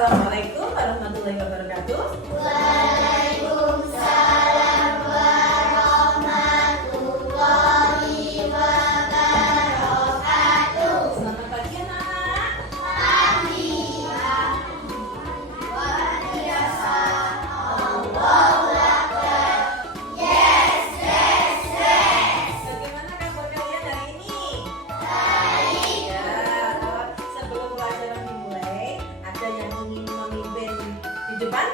Assalamualaikum warahmatullahi wabarakatuh. Waalaikumsalam warahmatullahi wabarakatuh. Selamat pagi anak-anak. Pagi. Luar biasa. Allahu Akbar. Yes, yes, yes. Bagaimana kabar kalian hari ini? Baik. Ya, sebelum pelajaran dimulai, ada yang ingin memimpin di depan?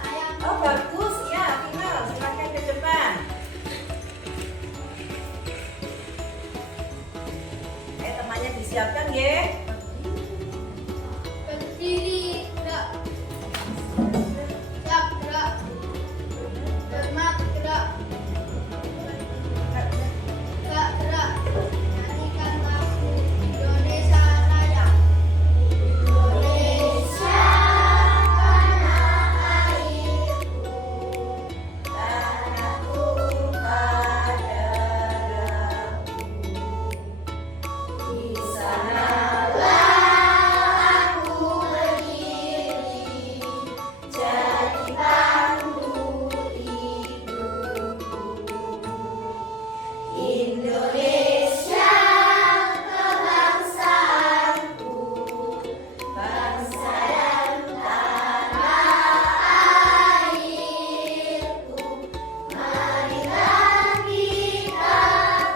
Saya Oh bagus, ya final, silakan ke depan. Temannya disiapkan ya. berdiri, gerak. Siap, gerak. Hormat, gerak. Gerak, gerak. Nyanyikan lagu Indonesia Raya. Indonesia tanah airku, tanahku padaku. Di sanalah aku berdiri, jadi pandu hidupku. Indonesia kebangsaanku, bangsa dan tanah airku. Marilah kita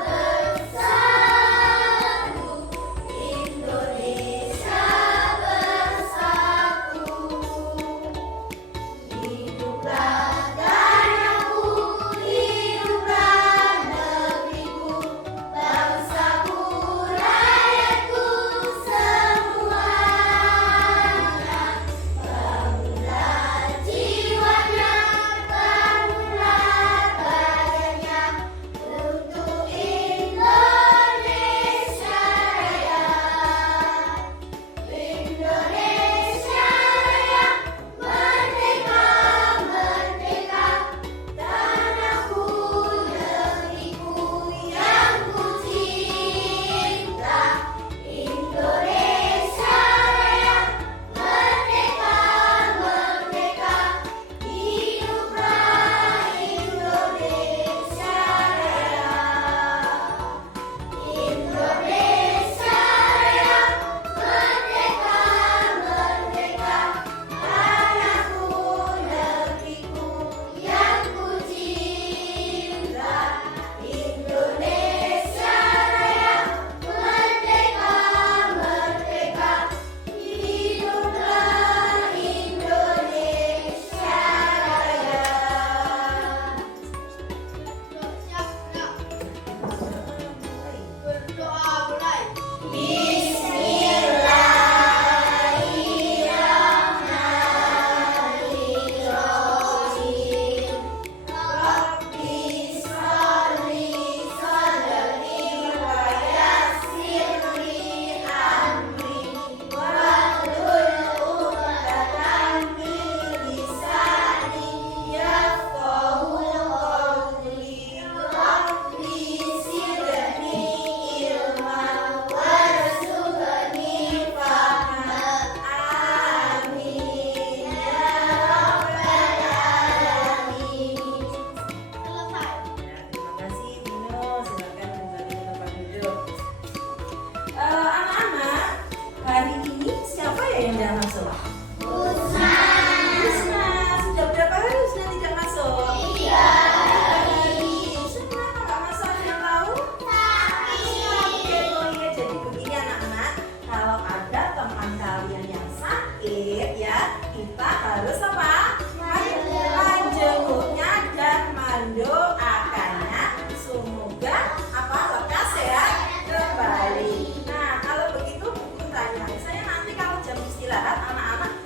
bersatu, Indonesia bersatu. Hiduplah tanahku, hiduplah negeriku, bangsaku, rakyatku semuanya. Bangunlah jiwanya, bangunlah badannya untuk Indonesia Raya. Indonesia Raya, merdeka, merdeka, tanahku, negeriku yang ku cinta. Indonesia Raya, merdeka, merdeka, hiduplah Indonesia Raya. Indonesia Raya, merdeka, merdeka, tanahku, negeriku yang ku cinta. Indonesia Raya, merdeka, merdeka, hiduplah Indonesia Raya. Berdoa mulai. Bismillahirrahmanirrahim. Rabbi sholli sadri wa yassirli amri wahlul 'uqdatam min lisani yafqahu qawli. Rabbi zidni ilman warzuqni fahman. Amin ya rabbal alamin. Selesai. Ya, terima kasih Dino. Silakan kembali ke tempat duduk. Anak-anak, hari ini siapa ya yang tidak masuk? Husna, sudah berapa hari Husna tidak masuk? 3 hari. Husna nggak masuk, ada yang tahu? Oke, oh iya, jadi begini anak-anak, kalau ada teman kalian yang sakit ya, kita harus apa? Menjenguknya dan mendoakannya semoga apa lekas sehat kembali. Nah, kalau begitu buku tanya, misalnya nanti kalau jam istirahat anak-anak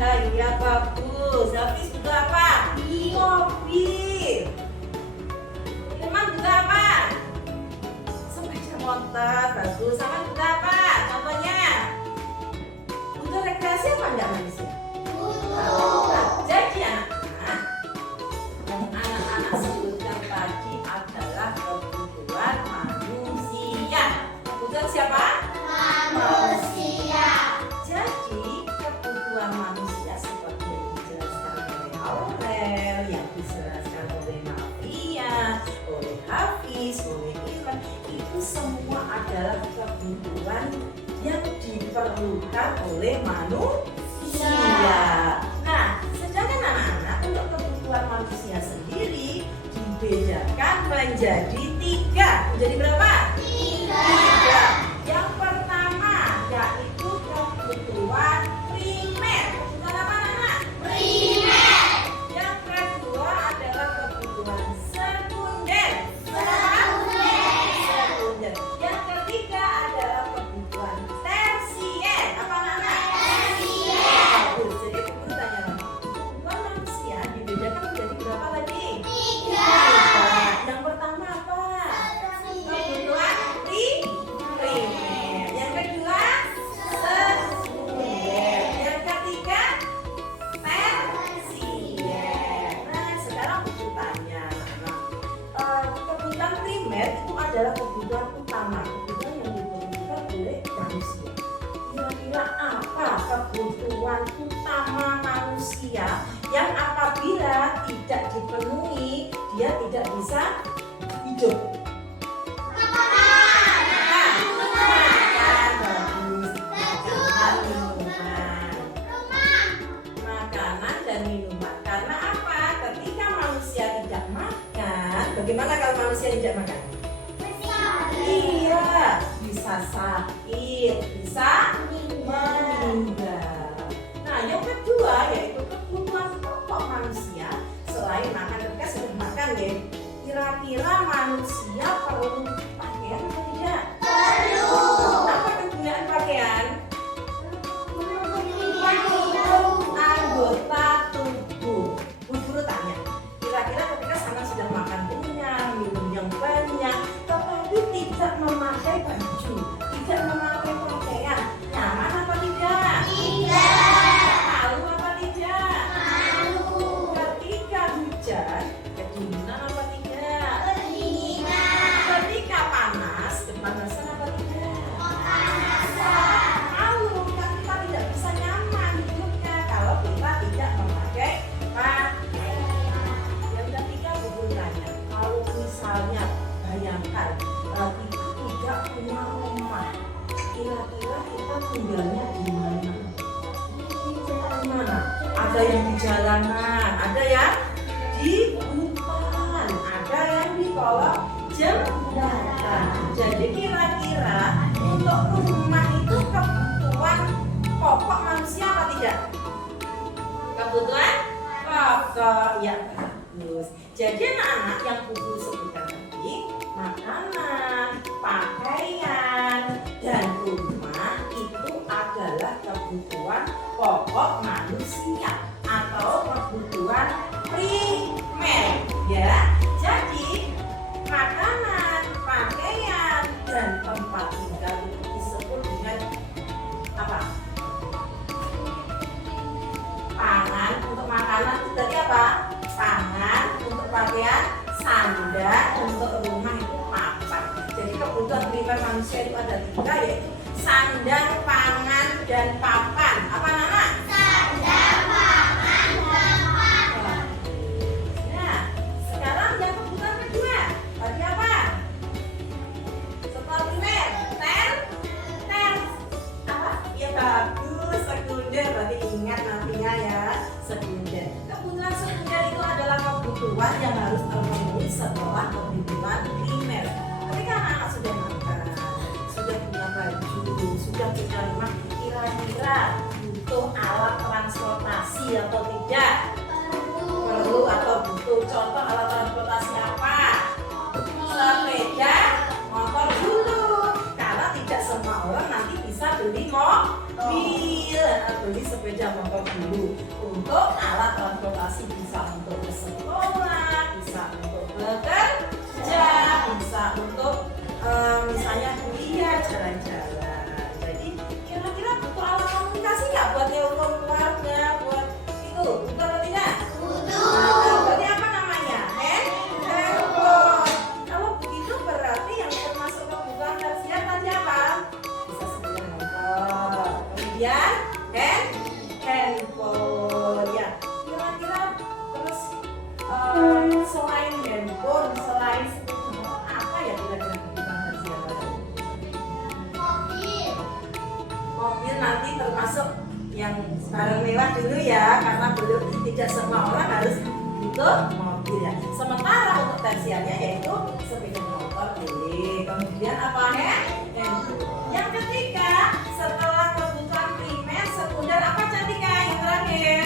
iya bagus. Hafiz butuh apa? Mobil. Irman butuh apa? Sepeda motor. Bagus. Sama butuh apa? Contohnya. Butuh rekreasi apa enggak manusia? Jadi anak-anak sebutkan tadi adalah kebutuhan manusia. Kebutuhan siapa? Manusia. Jadi kebutuhan manusia seperti yang dijelaskan oleh Aurel, yang dijelaskan oleh Mafia, oleh Hafiz, oleh Irfan, itu semua adalah kebutuhan yang diperlukan oleh manusia. Nah, sedangkan anak-anak untuk kebutuhan manusia sendiri dibedakan menjadi 3. Menjadi berapa? 3. Yang pertama yaitu kebutuhan primer. Kebutuhan apa anak? Primer. Yang kedua adalah kebutuhan sekunder. Sekunder. Yang ketiga adalah kebutuhan tersier. Apa anak? Bagus. Jadi guru tanya lagi. Kebutuhan manusia dibedakan menjadi berapa lagi? 3. Yang pertama apa? Kebutuhan primer. Yang kedua sekunder. Yang ketiga tersier. Nah, sekarang aku tanya, kebutuhan primer itu adalah kebutuhan utama, kebutuhan yang dibutuhkan oleh manusia. Kira-kira apa kebutuhan utama manusia yang apabila tidak dipenuhi dia tidak bisa hidup? Makanan dan minuman. Karena apa? Ketika manusia tidak makan, bagaimana kalau manusia tidak makan? Iya, bisa sakit, bisa meninggal. Nah, yang kedua yaitu kebutuhan pokok manusia selain makan. Ketika sudah makan deh, kira-kira manusia perlu pakaian atau tidak? Apa kegunaan pakaian? Anggota tubuh. Guru tanya, kira-kira ketika sana sudah makan banyak, minum yang banyak, tetapi tidak memakai baju, tidak memakai pakaian, nyaman apa tidak? Malu apa tidak? Ketika hujan, kedinginan apa tidak? Ketika panas, kepanasan apa tidak? Malu, kan kita tidak bisa nyaman hidupnya kalau kita tidak memakai pakaian. Yang ketiga guru tanya, kalau misalnya bayangkan kita tidak punya rumah, kira-kira kita tinggalnya di mana? Ada yang di jalanan, ada yang di hutan, ada yang di kolong jembatan. Jadi kira-kira untuk rumah itu kebutuhan pokok manusia apa tidak? Kebutuhan pokok, ya bagus. Jadi anak-anak yang guru sebutkan tadi, makanan, pakaian, dan rumah itu adalah kebutuhan pokok manusia atau kebutuhan primer, ya. Jadi makanan, pakaian, dan tempat tinggal itu disebut dengan apa? Pangan. Untuk makanan itu tadi apa? Pangan. Untuk pakaian sandal. Untuk rumah itu papan. Jadi kebutuhan primer manusia itu ada 3, yaitu sandal, pangan, dan papan. Apa nama? Nah, sekarang yang kebutuhan kedua tadi apa? Setelah primer, apa? Ya bagus, sekunder. Berarti ingat nantinya ya, sekunder. Kebutuhan sekunder itu adalah kebutuhan yang harus terpenuhi setelah kebutuhan primer. Ketika anak-anak sudah makan, sudah punya baju, sudah punya rumah, kira-kira butuh sepeda motor dulu. Untuk alat transportasi bisa untuk ke sekolah, bisa untuk bekerja, bisa untuk misalnya kuliah, jalan-jalan. Jadi kira-kira butuh alat komunikasi nggak buat telepon keluarga, buat itu butuh atau tidak? Nah, berarti apa namanya? Handphone. Kalau begitu berarti yang termasuk kebutuhan tersier tadi apa? Bisa sepeda motor. Kemudian handphone. Ya, kira-kira terus selain handphone, selain sepeda motor, apa ya kira-kira kebutuhan tersier tadi? Mobil nanti termasuk yang barang mewah dulu ya, karena belum tidak semua orang harus butuh mobil ya. Sementara untuk tersiernya yaitu sepeda motor boleh. Kemudian apa ya? Yang ketiga, setelah kebutuhan primer, sekunder apa Cantika? Yang terakhir,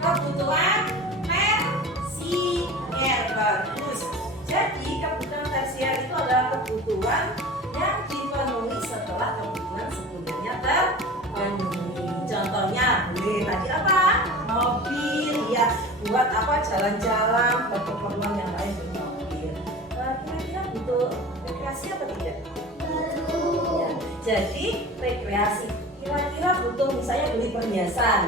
kebutuhan tersier. Bagus. Jadi kebutuhan tersier itu adalah kebutuhan yang dipenuhi setelah kebutuhan sekundernya terpenuhi. Contohnya boleh tadi apa? Mobil ya, buat apa? Jalan-jalan, buat keperluan yang lain dengan mobil. Kira-kira butuh rekreasi apa tidak? Ya, jadi rekreasi. Kira-kira butuh misalnya beli perhiasan.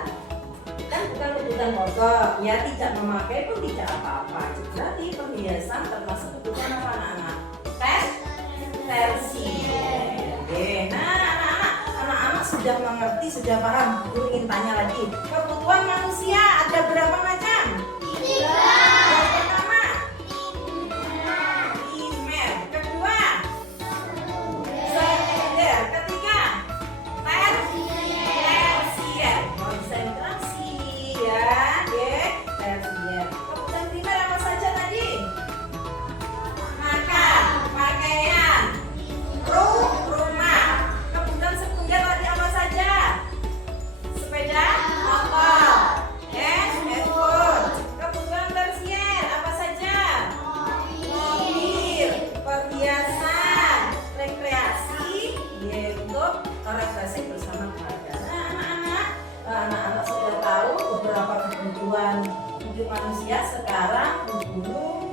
Kan bukan kebutuhan pokok, ya tidak memakai pun tidak apa-apa. Jadi perhiasan termasuk kebutuhan apa anak-anak? Tersier. Nah, anak-anak sudah mengerti, sudah paham. Guru ingin tanya lagi. Kebutuhan manusia ada berapa macam? 3. Yang pertama, primer. Kedua, sekunder. Ketiga, tersier. Konsentrasi ya, tersier. Kebutuhan primer apa saja tadi? Makan, pakaian, rumah. Kebutuhan sekunder tadi apa saja? Sepeda motor, handphone. Kebutuhan tersier apa saja? Mobil, perhiasan, rekreasi, ya untuk rekreasi bersama keluarga. Nah, anak-anak sudah tahu beberapa kebutuhan hidup manusia. Sekarang guru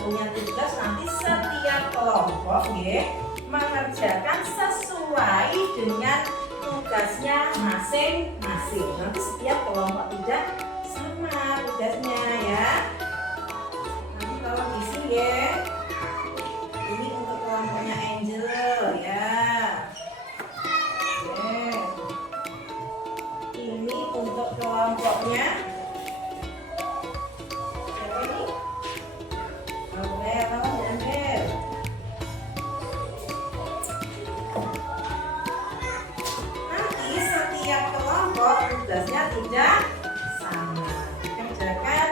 punya tugas nanti setiap kelompok mengerjakan sesuai dengan tugasnya masing-masing. Nanti setiap kelompok tidak sama tugasnya ya. Nanti kalau di sini ya, ini untuk kelompoknya Angel ya. Ini untuk kelompoknya siapa ini? Amber, kamu Amber. Nanti setiap kelompok tugasnya tidak sama. Dikerjakan.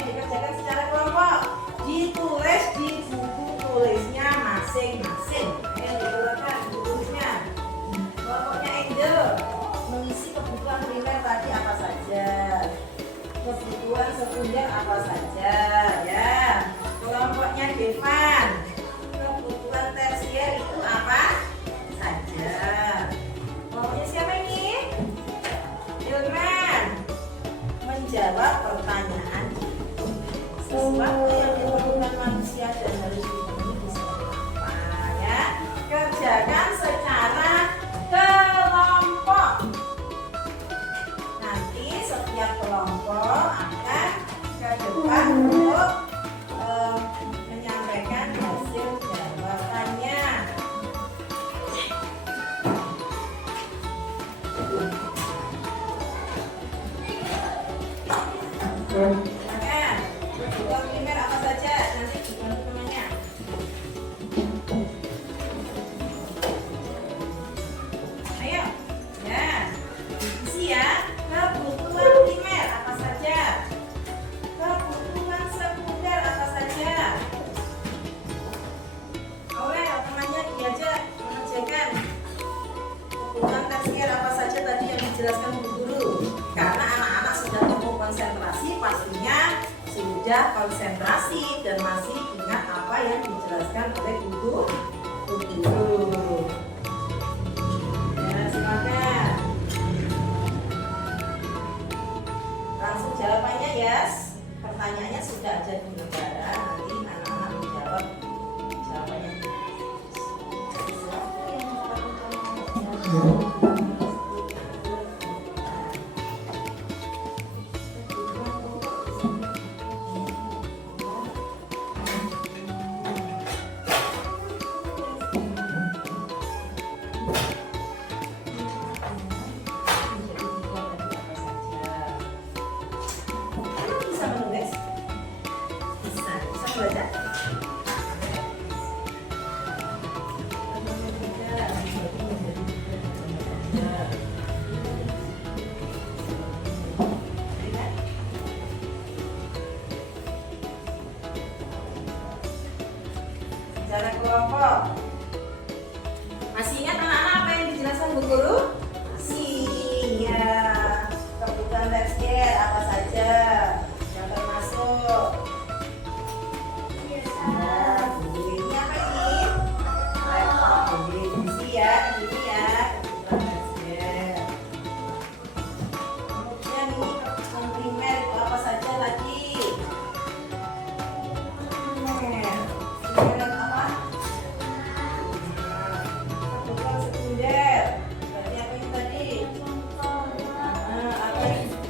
Dikerjakan secara kelompok. Ditulis di buku tulisnya masing-masing. Dituliskan buku tulisnya. Kelompoknya Angel mengisi kebutuhan primer tadi apa saja. Kebutuhan sekunder apa saja ya. Kelompoknya Devan, kebutuhan tersier itu apa saja. Kelompoknya siapa ini? Hilman, menjawab pertanyaan sesuatu yang diperlukan manusia dan harus dipenuhi seperti apa ya. Kerjakan secara kelompok. Nanti setiap kelompok akan ke depan untuk menyampaikan hasil jawabannya. Silakan. Kebutuhan primer apa saja? Nanti dibantu temannya. Ayo, ya, diisi ya. Kebutuhan primer apa saja? Kebutuhan sekunder apa saja? Aurel, temannya diajak mengerjakan kebutuhan tersier apa saja tadi yang dijelaskan Bu Guru. Karena anak-anak sudah tumbuh konsentrasi, pastinya sudah konsentrasi dan masih ingat apa yang dijelaskan oleh Bu Guru. jawabannya ya. Pertanyaannya sudah ada di lembaran. Nanti anak-anak menjawab jawabannya. Bisa menulis? Bisa belajar? Secara kelompok. Masih ingat anak-anak apa yang dijelaskan Bu Guru? Masih ya. Kebutuhan tersier apa saja yang termasuk? Nah, ini apa ini? Laptop. Ini ya, ini ya. Kebutuhan tersier. Kemudian ini kebutuhan primer itu apa saja lagi? Primer apa? Kebutuhan sekunder. Berarti apa ini tadi? Apa ini?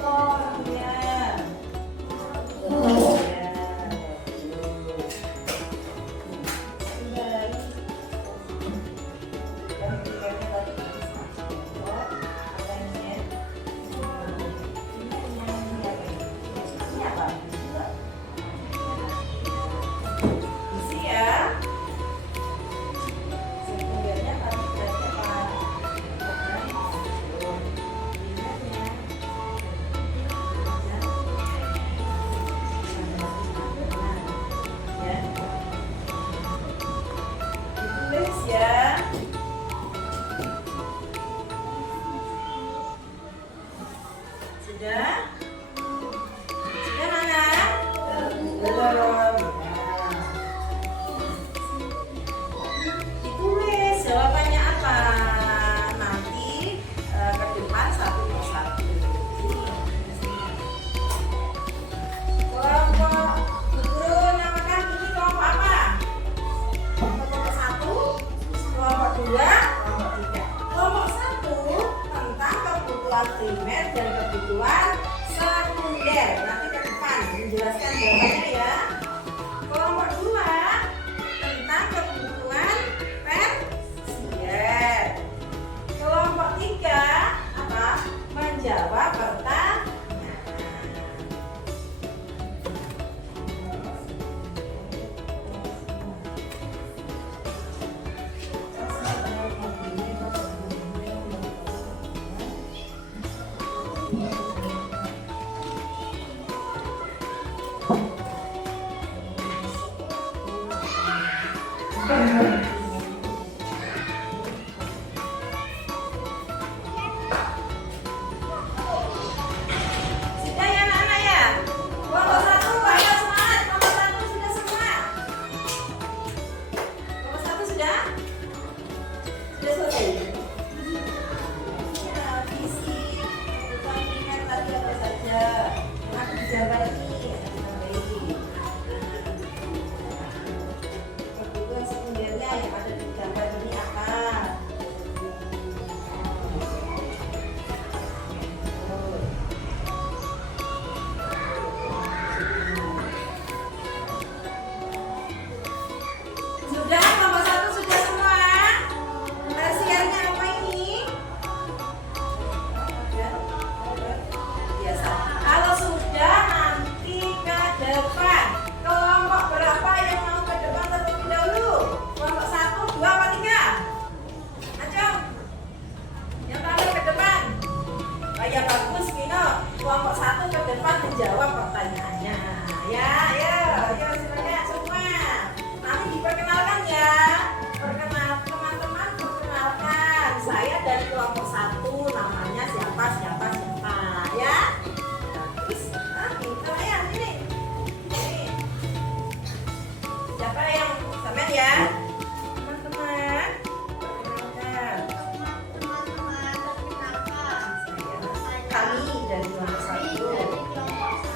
Ya. Sudah? Sudah mana? Belum. Ditulis jawabannya apa? Nanti ke depan satu persatu. Kelompok guru namakan ini kelompok apa? Kelompok 1, kelompok 2, kelompok 3. Kelompok 1 tentang kebutuhan primer dan kebutuhan sekunder. Nanti ke depan menjelaskan jawabannya ya. Kelompok 2 tentang kebutuhan tersier. Kelompok 3 apa? Menjawab pertanyaan. Sudah ya anak-anak ya? Kelompok 1, ayo semangat. Kelompok 1 sudah semua. Kelompok 1 sudah? Sudah selesai? Ya, visi kebutuhan primer tadi apa saja? Aku dijabar ini. Kebutuhan sekundernya yang ada di gambar ini apa? Sudah, kelompok 1 sudah semua? Tersiernya apa ini? Biasa. Kalau sudah, nanti ke depan. Kelompok berapa yang mau ke depan terlebih dahulu? Kelompok 1, 2, apa 3? Ayo. Yang terakhir ke depan. Oh ya bagus, Vino. Kelompok 1 ke depan menjawab pertanyaannya. Ya, ayo silakan semua. Nanti diperkenalkan ya. Perkenalkan teman-teman, perkenalkan. Saya dari kelompok 1, namanya siapa ya. Terus, pintar ya, sini. Siapa yang semen ya? Teman-teman, perkenalkan. Kami dari kelompok 1.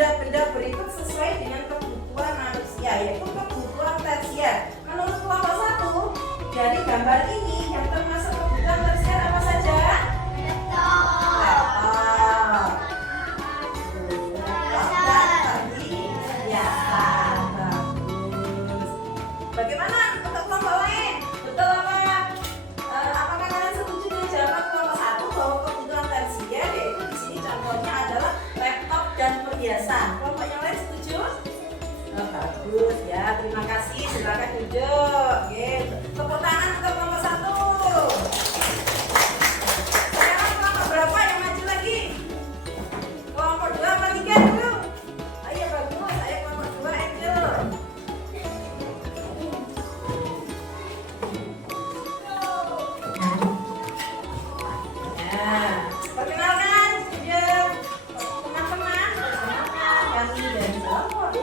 benda-benda berikut sesuai dengan kebutuhan manusia, yaitu kebutuhan tersier. Menurut kelompok 1, dari gambar ini yang termasuk kebutuhan tersier apa saja? Laptop, perhiasan. Bagus. Bagaimana untuk kelompok lain? Betul apa? Apakah kalian setuju dengan jawaban kelompok 1 bahwa kebutuhan tersier yaitu di sini contohnya adalah laptop dan perhiasan? Kelompok yang lain setuju? Oh, bagus ya, terima kasih. Silakan duduk. Oke, tepuk tangan untuk kelompok 1. Sekarang kelompok berapa yang maju lagi? Kelompok 2 apa 3 dulu? Ayo bagus, ayo kelompok 2 Angel. Nah, perkenalkan ya teman-teman, kami dari kelompok 2.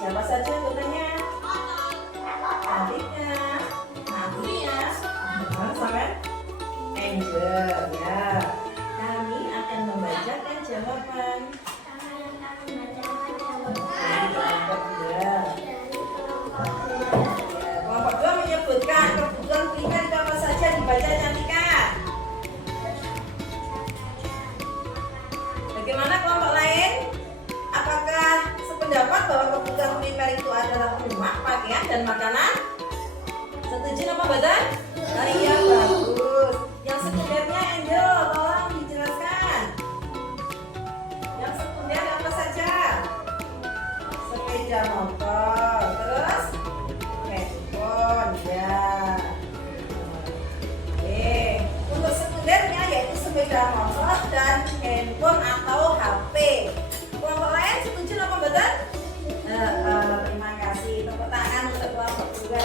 Siapa saja anggotanya? Adiknya, nantinya, sampai Angel ya. Kami akan membacakan jawaban dari kelompok 2. Kelompok 2 menyebutkan kebutuhan primer itu apa saja, dibaca Cantika. Bagaimana kelompok lain? Apakah sependapat bahwa kebutuhan primer itu adalah rumah, pakaian, dan makanan? Setuju apa badan? Nah, iya bagus. Yang sekundernya Angel, tolong dijelaskan. Yang sekunder apa saja? Sepeda motor, terus handphone ya. Oke, untuk sekundernya yaitu sepeda motor dan handphone atau HP. Kelompok lain setuju apa badan? Terima kasih. Tepuk tangan untuk kelompok 2.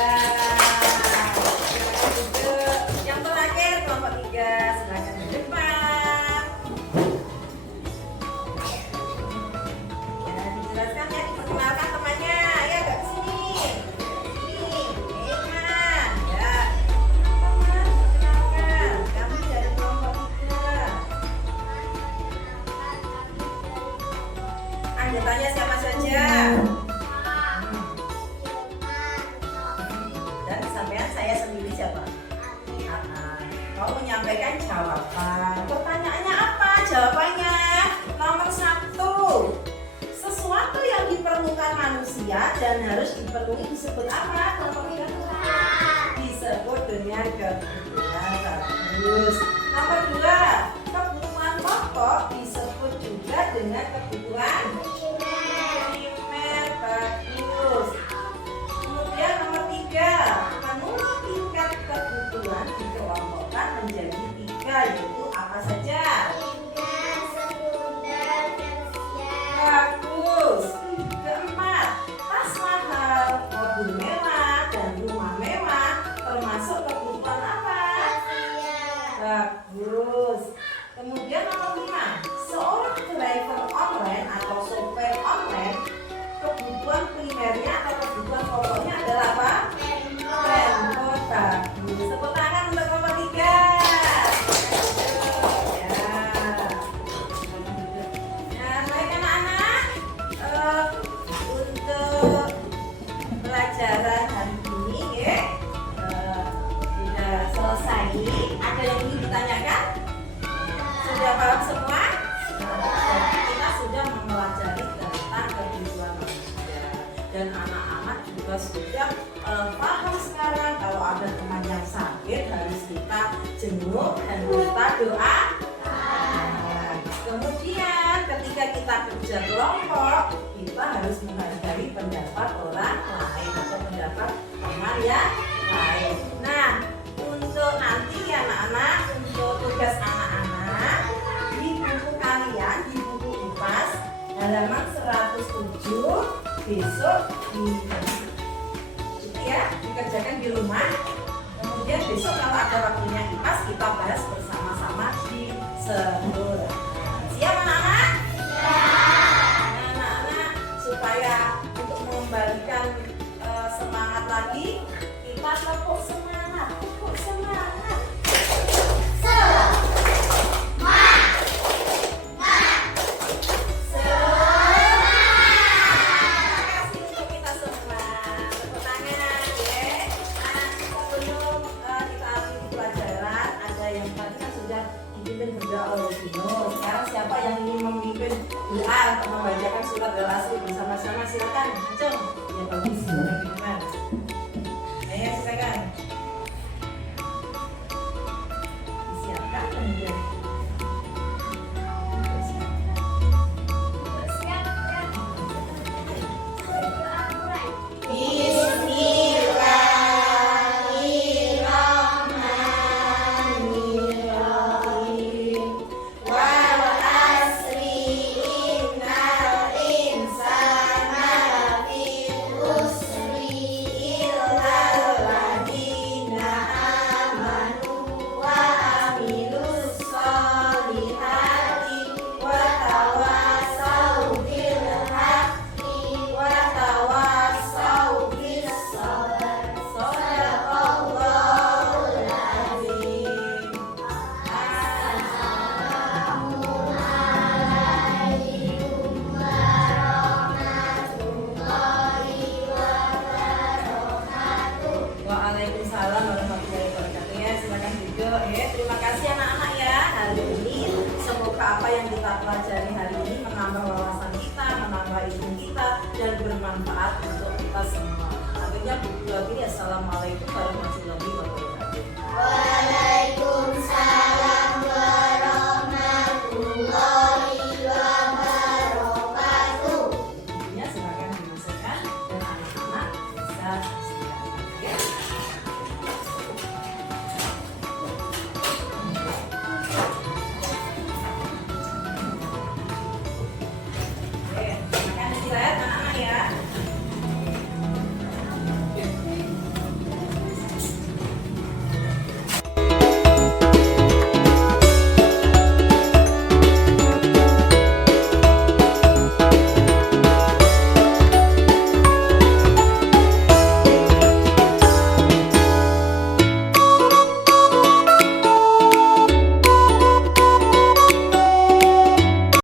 Silakan duduk. Yang terakhir kelompok 3, silakan ke depan. Ya, dijelaskan ya, diperkenalkan temannya. Ya, agak ke sini. Ini, Eman. Ya. Teman, perkenalkan. Kami dari kelompok 3. Anggotanya siapa saja? Dan sampean saya sendiri siapa? Kau menyampaikan jawaban. Pertanyaannya apa? Jawabannya nomor 1. Sesuatu yang diperlukan manusia dan harus dipenuhi disebut apa? Kelompoknya disebut dengan kebutuhan. Bagus. Nomor 2. Kebutuhan pokok disebut juga dengan kebutuhan primer. Bagus. Kemudian nomor 3, menurut tingkat kebutuhan dikelompokkan menjadi 3, yaitu apa saja? Bagus. Keempat, tas mahal, mobil mewah, dan rumah mewah termasuk kebutuhan apa? Bagus. Kemudian nomor 5, seorang driver online atau sopir online, kebutuhan primernya atau kebutuhan pokoknya adalah apa? Handphone. Bagus. Tepuk tangan untuk nomor 3. Ya. Baik anak-anak, untuk pelajaran hari ini ya, sudah selesai. Ada yang ingin ditanyakan? Sudah paham semua? Jadi kita sudah mempelajari tentang kebutuhan manusia. Dan anak-anak juga sudah paham sekarang kalau ada teman yang sakit harus kita jenguk dan kita doa. Kemudian ketika kita kerja kelompok, kita harus menghargai pendapat orang lain atau pendapat teman yang lain. Nah, untuk nanti ya anak-anak, untuk tugas anak-anak di buku kalian, di buku IPAS halaman 107, besok dikerjakan di rumah. Kemudian besok kalau ada waktunya IPAS kita bahas bersama-sama di sekolah. Siap anak-anak? Anak-anak, supaya untuk mengembalikan semangat lagi, kita tepuk semangat, tepuk semangat. Ya Allah, sekarang siapa yang ingin memimpin doa untuk membacakan surat Al-Asr bersama-sama? Silakan, Acung. Ya bagus, teman. Ayo silakan. Disiapkan kemudian. Bismillahirrahmanirrahim. Wal asri innal insana lafi khusri illal ladzina amanu wa amilus sholihati wa tawassaw bil haqqi wa tawassaw bis sabr. Shadaqallahul azim. Assalamualaikum warahmatullahi wabarakatuh. Waalaikumsalam warahmatullahi wabarakatuh. Ya, silakan duduk. Ya, terima kasih anak-anak ya. Hari ini semoga apa yang kita pelajari hari ini menambah wawasan kita, menambah ilmu kita dan bermanfaat untuk kita semua. Akhirnya buku lagi. Assalamualaikum warahmatullahi wabarakatuh.